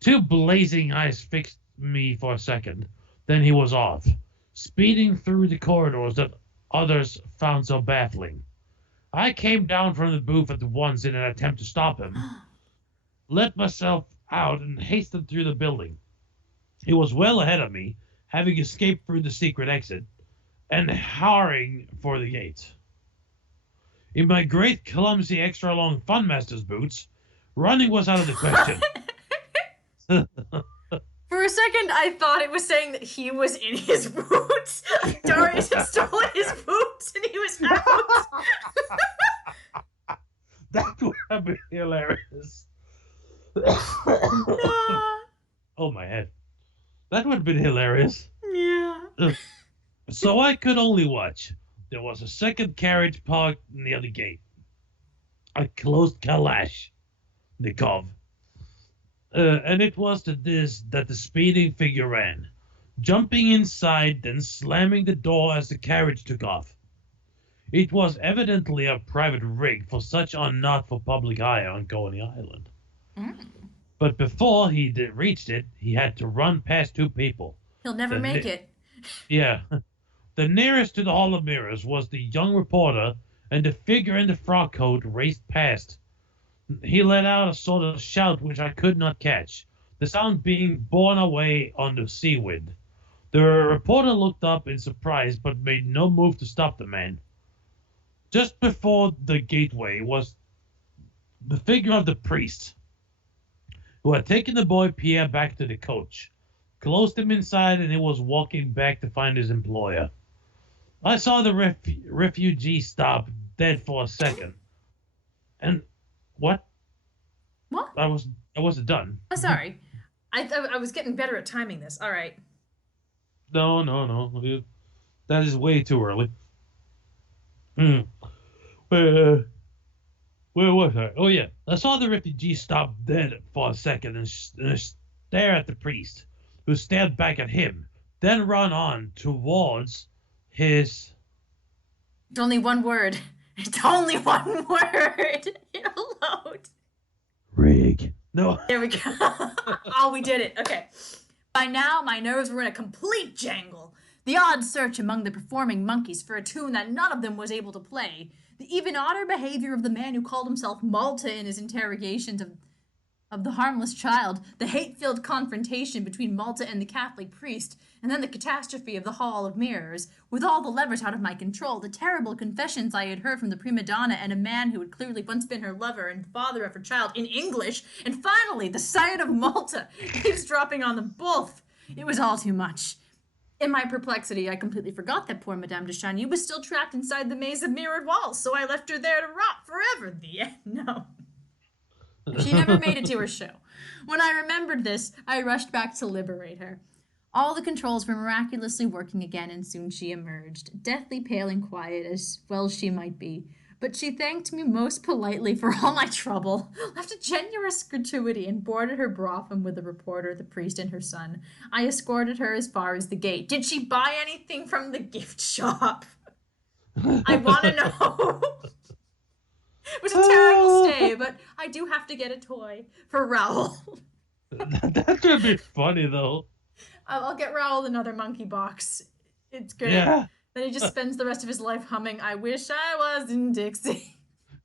Two blazing eyes fixed me for a second, then he was off, speeding through the corridors that others found so baffling. I came down from the booth at once in an attempt to stop him, let myself out, and hastened through the building. He was well ahead of me, having escaped through the secret exit, and hurrying for the gate. In my great, clumsy, extra-long Funmaster's boots, running was out of the question. For a second, I thought it was saying that he was in his boots. Darius had stolen his boots and he was out. That would have been hilarious. Oh, my head. That would have been hilarious. Yeah. So I could only watch. There was a second carriage parked near the gate. A closed Kalash, Nikov. And it was to this that the speeding figure ran, jumping inside, then slamming the door as the carriage took off. It was evidently a private rig for such on not for public hire on Coney Island. But before he reached it, he had to run past two people. He'll never make it. Yeah. The nearest to the Hall of Mirrors was the young reporter, and the figure in the frock coat raced past. He let out a sort of shout which I could not catch, the sound being borne away on the sea wind. The reporter looked up in surprise, but made no move to stop the man. Just before the gateway was the figure of the priest, who had taken the boy Pierre back to the coach, closed him inside, and he was walking back to find his employer. I saw the refugee stop dead for a second. And what? What? I wasn't done. Oh, sorry. I was getting better at timing this. All right. No. That is way too early. Where was I? Oh, yeah. I saw the refugee stop dead for a second and stare at the priest, who stared back at him, then run on towards his... It's only one word. It's only one word. It'll load. Rig. No. There we go. Oh, we did it. Okay. By now, my nerves were in a complete jangle. The odd search among the performing monkeys for a tune that none of them was able to play. The even odder behavior of the man who called himself Malta in his interrogations of the harmless child, the hate-filled confrontation between Malta and the Catholic priest, and then the catastrophe of the Hall of Mirrors, with all the levers out of my control, the terrible confessions I had heard from the prima donna and a man who had clearly once been her lover and father of her child in English, and finally, the sight of Malta eavesdropping on them both. It was all too much. In my perplexity, I completely forgot that poor Madame de Chagny was still trapped inside the maze of mirrored walls, so I left her there to rot forever. The end. No. She never made it to her show. When I remembered this, I rushed back to liberate her. All the controls were miraculously working again, and soon she emerged, deathly pale and quiet, as well she might be. But she thanked me most politely for all my trouble, left a generous gratuity, and boarded her brougham with the reporter, the priest, and her son. I escorted her as far as the gate. Did she buy anything from the gift shop? I want to know. It was a terrible stay, but I do have to get a toy for Raoul. That would be funny though. I'll get Raoul another monkey box. It's great. Yeah. Then he just spends the rest of his life humming, I wish I was in Dixie.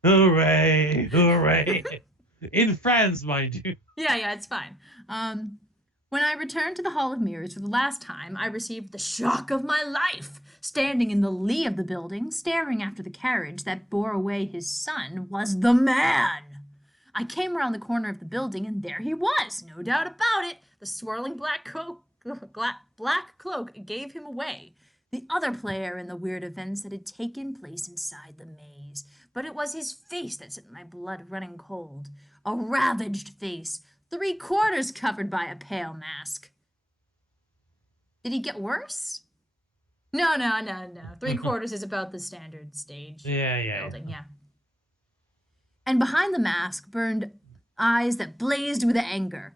Hooray! Hooray! In France, mind you. Yeah, it's fine. When I returned to the Hall of Mirrors for the last time, I received the shock of my life. Standing in the lee of the building, staring after the carriage that bore away his son, was the man. I came around the corner of the building, and there he was, no doubt about it. The swirling black cloak gave him away. The other player in the weird events that had taken place inside the maze. But it was his face that sent my blood running cold. A ravaged face, 3/4 covered by a pale mask. Did he get worse? No. 3/4 is about the standard stage building, yeah. And behind the mask burned eyes that blazed with anger.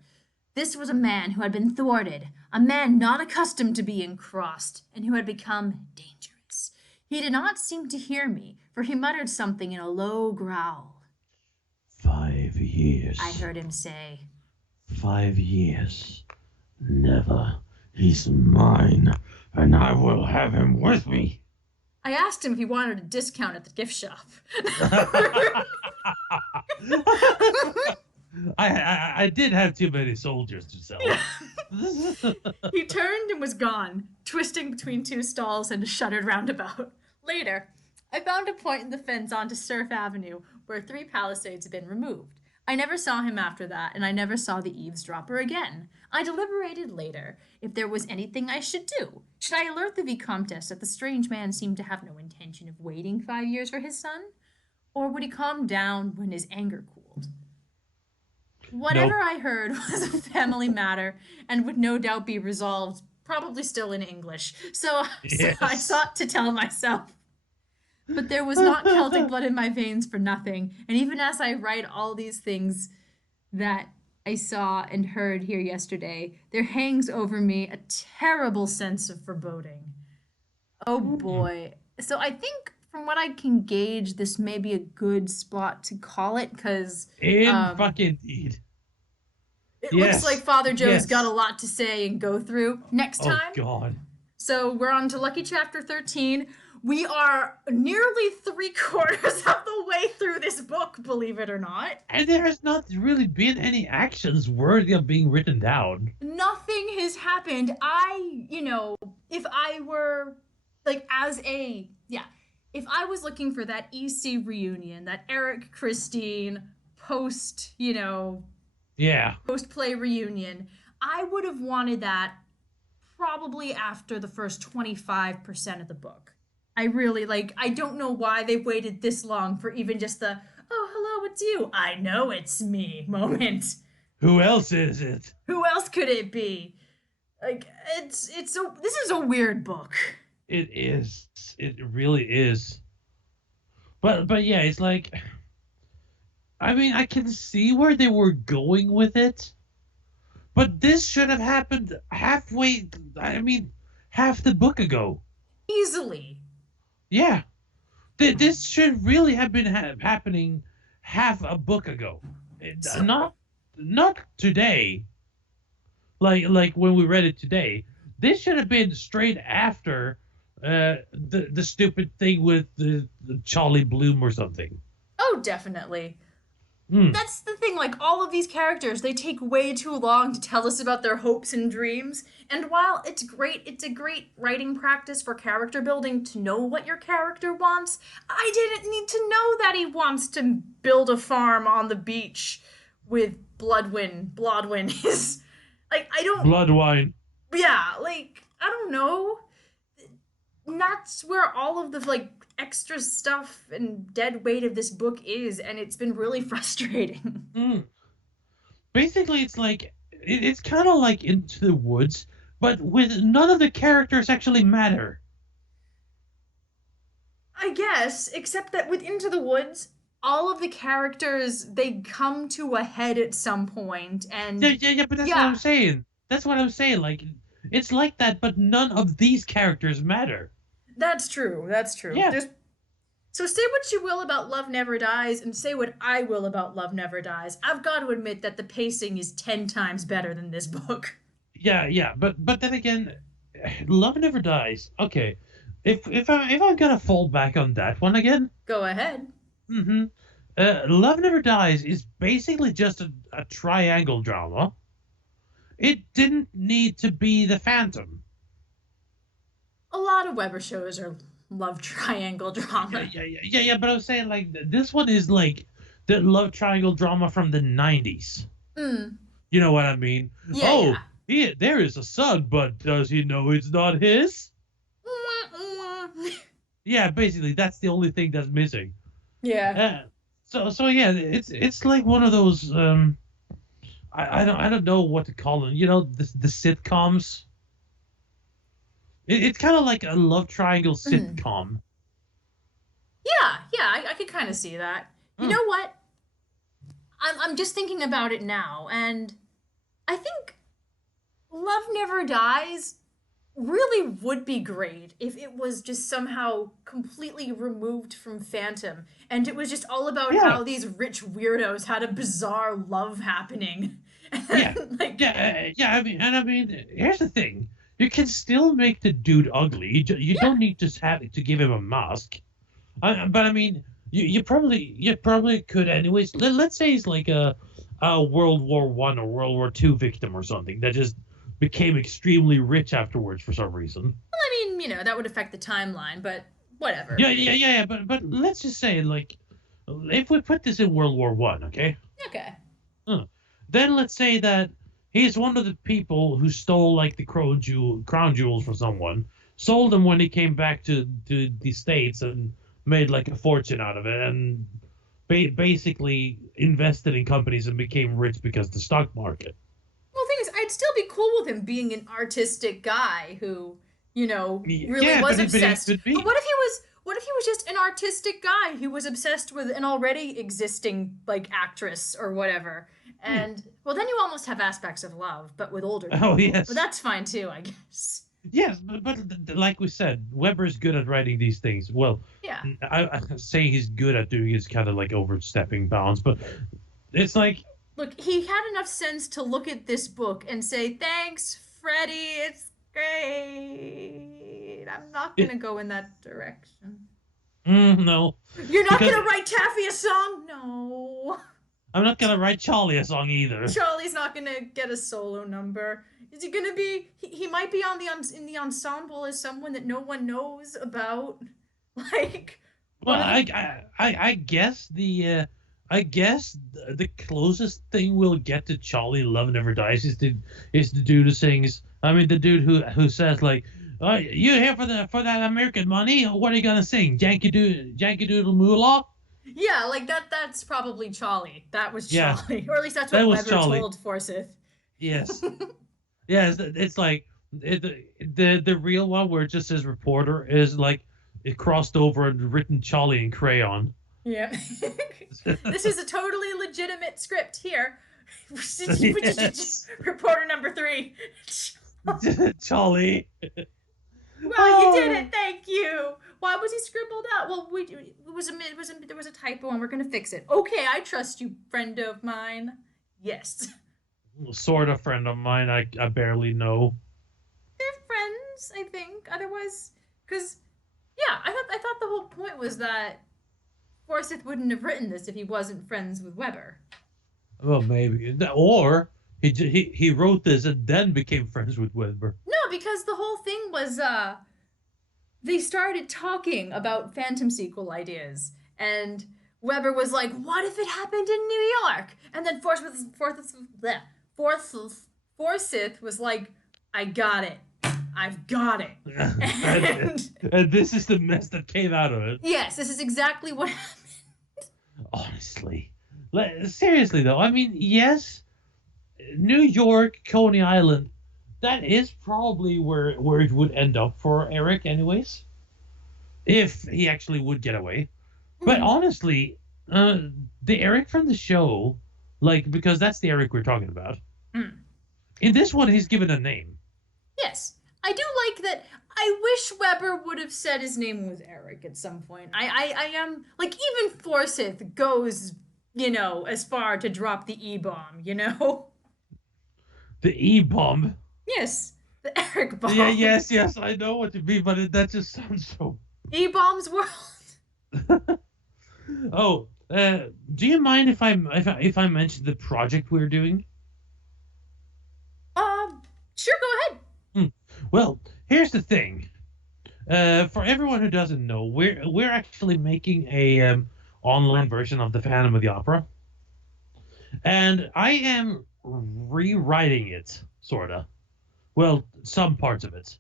This was a man who had been thwarted, a man not accustomed to being crossed, and who had become dangerous. He did not seem to hear me, for he muttered something in a low growl. 5 years. I heard him say. 5 years. Never. He's mine, and I will have him with me. I asked him if he wanted a discount at the gift shop. I did have too many soldiers to sell. He turned and was gone, twisting between 2 stalls and a shuttered roundabout. Later, I found a point in the fence onto Surf Avenue where 3 palisades had been removed. I never saw him after that, and I never saw the eavesdropper again. I deliberated later if there was anything I should do. Should I alert the Vicomtesse that the strange man seemed to have no intention of waiting 5 years for his son? Or would he calm down when his anger cooled? Whatever I heard was a family matter and would no doubt be resolved, probably still in English. So I sought to tell myself. But there was not Celtic blood in my veins for nothing. And even as I write all these things that I saw and heard here yesterday, there hangs over me a terrible sense of foreboding. Oh boy. So I think from what I can gauge, this may be a good spot to call it, because fucking indeed. It looks like Father Joe's got a lot to say and go through next time. Oh God. So we're on to Lucky Chapter 13. We are nearly 3/4 of the way through this book, believe it or not. And there has not really been any actions worthy of being written down. Nothing has happened. If I were, if I was looking for that EC reunion, that Erik, Christine, post-play reunion, I would have wanted that probably after the first 25% of the book. I really, I don't know why they waited this long for even just the, oh, hello, it's you. I know it's me moment. Who else is it? Who else could it be? This is a weird book. It is. It really is. But yeah, it's like, I mean, I can see where they were going with it, but this should have happened half the book ago. Easily. Yeah. This should really have been happening half a book ago. Not today. Like when we read it today. This should have been straight after the stupid thing with the Charlie Bloom or something. Oh, definitely. That's the thing, all of these characters, they take way too long to tell us about their hopes and dreams. And while it's a great writing practice for character building to know what your character wants, I didn't need to know that he wants to build a farm on the beach with Bloodwine is, Bloodwine. Yeah, I don't know. And that's where all of the, extra stuff and dead weight of this book is, and it's been really frustrating. Basically, it's it's kind of like Into the Woods, but with none of the characters actually matter. I guess, except that with Into the Woods, all of the characters, they come to a head at some point, and... Yeah, but that's what I'm saying. That's what I'm saying, it's like that, but none of these characters matter. That's true. Yeah. So say what you will about Love Never Dies, and say what I will about Love Never Dies. I've got to admit that the pacing is 10 times better than this book. Yeah, but then again, Love Never Dies. Okay, if I'm gonna fall back on that one again, Go ahead. mm-hmm. Love Never Dies is basically just a triangle drama. It didn't need to be the Phantom. A lot of Weber shows are love triangle drama. Yeah. But I was saying like this one is like the love triangle drama from the 90s. Mm. You know what I mean? Yeah, There is a son, but does he know it's not his? Yeah, basically that's the only thing that's missing. Yeah. So yeah, it's like one of those I don't know what to call them. You know, the sitcoms. It's kind of like a love triangle sitcom. Yeah, I could kind of see that. You know what? I'm just thinking about it now, and I think Love Never Dies really would be great if it was just somehow completely removed from Phantom, and it was just all about how these rich weirdos had a bizarre love happening. Yeah, Like, I mean, here's the thing: you can still make the dude ugly. You don't need to have to give him a mask. But I mean, you probably could anyways. Let's say he's like a World War I or World War II victim or something that just became extremely rich afterwards for some reason. well, I mean, you know, that would affect the timeline, but whatever. Yeah. But let's just say like, if we put this in World War I, okay? Okay. Then let's say that he's one of the people who stole like the crown jewels from someone, sold them when he came back to the States and made like a fortune out of it, and basically invested in companies and became rich because of the stock market. Well, the thing is, I'd still be cool with him being an artistic guy who, you know, really Yeah, was but obsessed. it could be. But what if he was just an artistic guy who was obsessed with an already existing like actress or whatever? And well, then you almost have aspects of love, but with older people. Oh yes. But that's fine too, I guess. Yes, but like we said, Weber's good at writing these things. Well, Yeah. I say he's good at doing is kind of like overstepping bounds, but it's like, Look, he had enough sense to look at this book and say, "Thanks, Freddie. It's great. I'm not gonna go in that direction." no, You're not Because- gonna write Taffy a song? No. I'm not gonna write Charlie a song either. Charlie's not gonna get a solo number. Is he gonna be? He might be on in the ensemble as someone that no one knows about. Like. Well, one of the- I guess the closest thing we'll get to Charlie Love Never Dies is the dude who sings. I mean, the dude who says like, "Oh, you here for that American money? What are you gonna sing? Yankee Doodle Moolah?" Yeah, like that's probably Charlie. That was Yeah. Charlie, or at least that's That what was Weber Charlie. told Forsyth. Yes. Yeah, it's like the real one where it just says reporter is like it crossed over and written Charlie in crayon. Yeah. This is a totally legitimate script here. Yes. Reporter number 3. Charlie. Well, you did it. Thank you. Why was he scribbled out? Well, there was a typo, and we're gonna fix it. Okay, I trust you, friend of mine. Yes, Sort of friend of mine. I barely know. they're friends. I think. Otherwise, because yeah, I thought the whole point was that Forsyth wouldn't have written this if he wasn't friends with Weber. Well, maybe, or he wrote this and then became friends with Weber. No, because the whole thing was they started talking about Phantom sequel ideas, and Weber was like, "What if it happened in New York?" And then Forsyth was like, "I got it. I've got it." And this is the mess that came out of it. Yes, this is exactly what happened. Honestly, seriously though, I mean, yes, New York, Coney Island, that is probably where it would end up for Erik, anyways, if he actually would get away. But honestly, the Erik from the show, like, because that's the Erik we're talking about. Mm. In this one, he's given a name. Yes, I do like that. I wish Weber would have said his name was Eric at some point. I am like even Forsyth goes, as far to drop the E-bomb, The E-bomb. Yes, the Eric bomb. Yeah, yes, I know what you mean, but that just sounds so. E-bomb's world. Oh, do you mind if I mention the project we're doing? Sure, go ahead. Well, here's the thing. For everyone who doesn't know, we're actually making a online version of the Phantom of the Opera, and I am rewriting it, sorta. Well, some parts of it.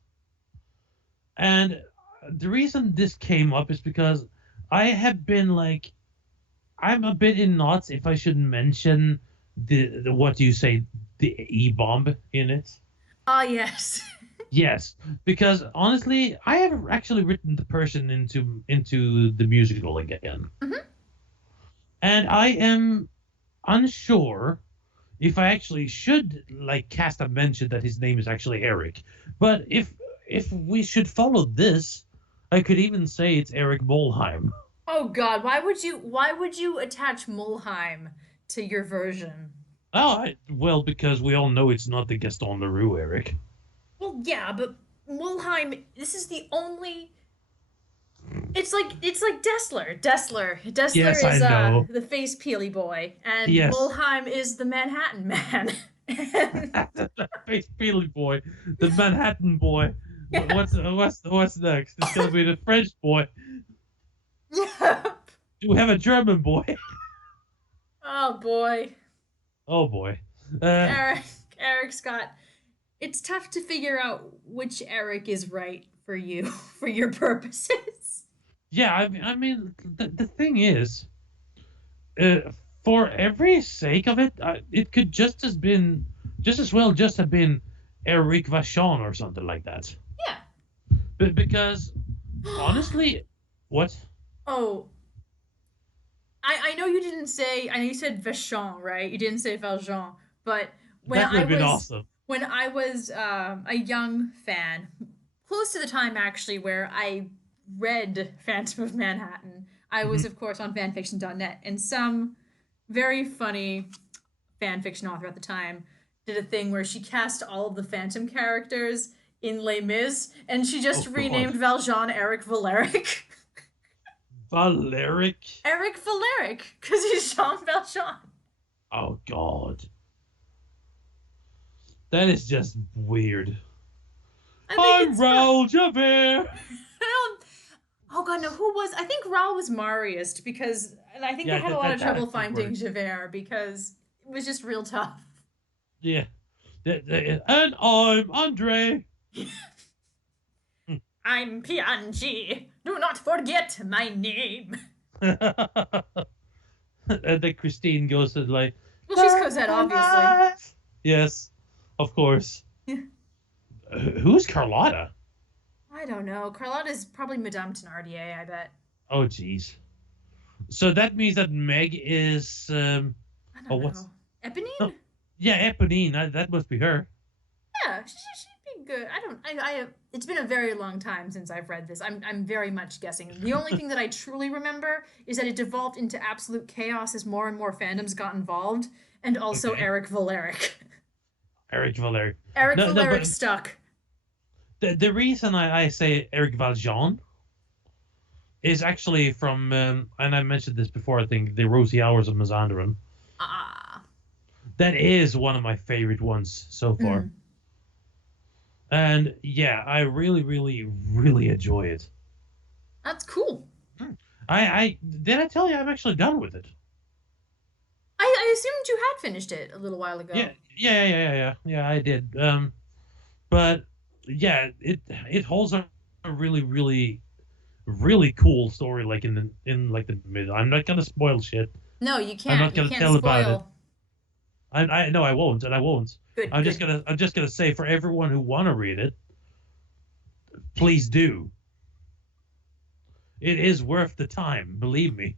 And the reason this came up is because I have been like, I'm a bit in knots if I should mention the what do you say, the E-bomb in it. Ah, yes. Yes, because honestly, I have actually written the person into the musical again, and I am unsure if I actually should like cast a mention that his name is actually Eric. But if we should follow this, I could even say it's Eric Molheim. Oh God, why would you attach Mulheim to your version? Well, because we all know it's not the Gaston Leroux Eric. Well, yeah, but Mulheim. This is the only. It's like Dessler. Dessler Yes, I is know. the face peely boy, and Yes. Mulheim is the Manhattan man. Face Peely boy, the Manhattan boy. What's next? It's gonna be the French boy. Yeah. Do we have a German boy? Oh boy, Oh boy. Eric Scott. It's tough to figure out which Eric is right for you for your purposes. Yeah, I mean, the thing is, for every sake of it, it could just as well just have been Eric Vachon or something like that. Yeah. Because honestly, what? Oh, I know you didn't say. I know you said Vachon, right? You didn't say Valjean, but when That would I have been was awesome. when I was a young fan, close to the time actually where I read Phantom of Manhattan, I was of course on fanfiction.net, and some very funny fanfiction author at the time did a thing where she cast all of the Phantom characters in Les Mis, and she just Oh, renamed God. Valjean Eric Valeric. Valeric. Eric Valeric, because he's Jean Valjean. Oh God. That is just weird. I think I'm it's Raoul Javert. Oh God, no! Who was? I think Raoul was Marius because, and I think Yeah, they had a lot of trouble that finding works. Javert because it was just real tough. Yeah. And I'm Andre. I'm PNG. Do not forget my name. And then Christine goes to like. Well, she's Cosette, obviously. Yes, of course. Yeah. Who's Carlotta? I don't know. Carlotta's probably Madame Thénardier, I bet. Oh, jeez. So that means that Meg is. I don't what's? know. Eponine? Oh. Yeah, Eponine. That must be her. Yeah, she'd be good. It's been a very long time since I've read this. I'm very much guessing. The only thing that I truly remember is that it devolved into absolute chaos as more and more fandoms got involved, and also Okay. Eric Valeric. Eric Valeric. Eric No, Valeric but stuck. the reason I say Eric Valjean is actually from, and I mentioned this before, I think, The Rosy Hours of Mazandaran. Ah. That is one of my favorite ones so far. Mm. And yeah, I really, really, really enjoy it. That's cool. I did I tell you I'm actually done with it? I assumed you had finished it a little while ago. Yeah, I did. But yeah, it holds a really, really, really cool story. Like in like the mid. I'm not gonna spoil shit. No, you can't. I'm not You gonna can't tell about spoil. I know I won't, and I won't. Good. I'm good. just gonna say for everyone who wanna read it, please do. It is worth the time, believe me.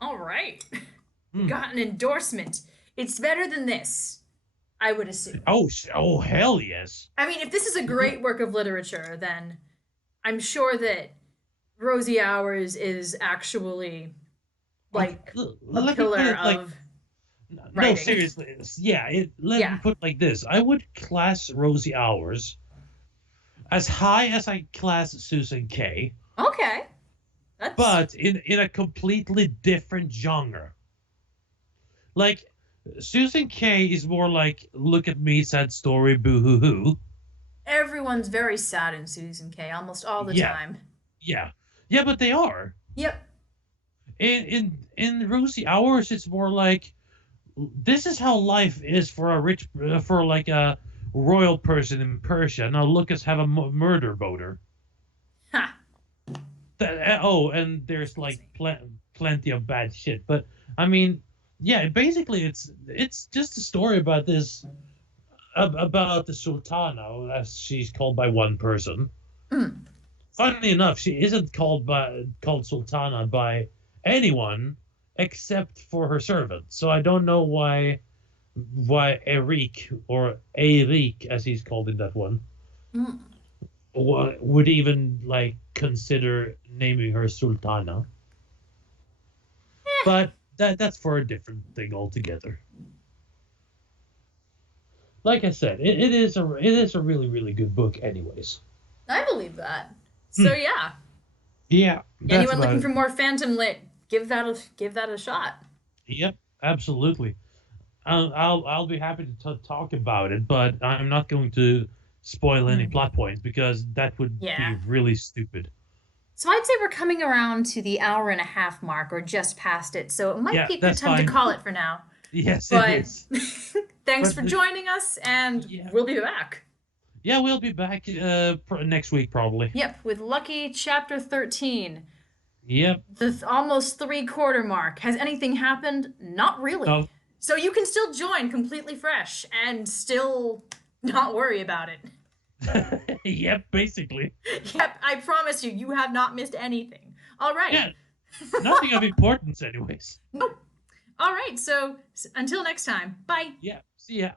All right. Hmm. Got an endorsement. It's better than this, I would assume. Oh hell yes. I mean, if this is a great work of literature, then I'm sure that Rosie Hours is actually like Let me put pillar it like, of no, writing. seriously, let me Yeah. put it like this. I would class Rosie Hours as high as I class Susan Kay, Okay. That's but in a completely different genre. Like, Susan Kay is more like, look at me, sad story, boo hoo hoo. everyone's very sad in Susan K almost all the Yeah, time. yeah, yeah, but they are. Yep. In Rosie Hours, it's more like, this is how life is for a for like a royal person in Persia. Now look us have a murder boater. Ha. Oh, and there's like plenty of bad shit. But I mean, yeah, basically it's just a story about this about the Sultana, as she's called by one person. Mm. Funnily enough, she isn't called Sultana by anyone except for her servant. So I don't know why Erik, or Erik as he's called in that one, Mm. would even like consider naming her Sultana. But that's for a different thing altogether. Like I said, it is a really, really good book anyways. I believe that. So yeah, Yeah, that's anyone about looking it. for more Phantom Lit, give that a shot. Yep, absolutely. I'll be happy to talk about it, but I'm not going to spoil any plot points because that would be Yeah. really stupid. So I'd say we're coming around to the hour and a half mark or just past it. So it might Yeah, be a good that's time to fine. call it for now. Yes, it But is. thanks But for joining us, and Yeah. we'll be back. Yeah, we'll be back next week probably. Yep, with Lucky Chapter 13. Yep. The almost 3/4 mark. Has anything happened? Not really. No. So you can still join completely fresh and still not worry about it. Yep, basically. Yep, I promise you, you have not missed anything. All right. Yeah, nothing of importance anyways. Nope. All right, so until next time, bye. Yeah, see ya.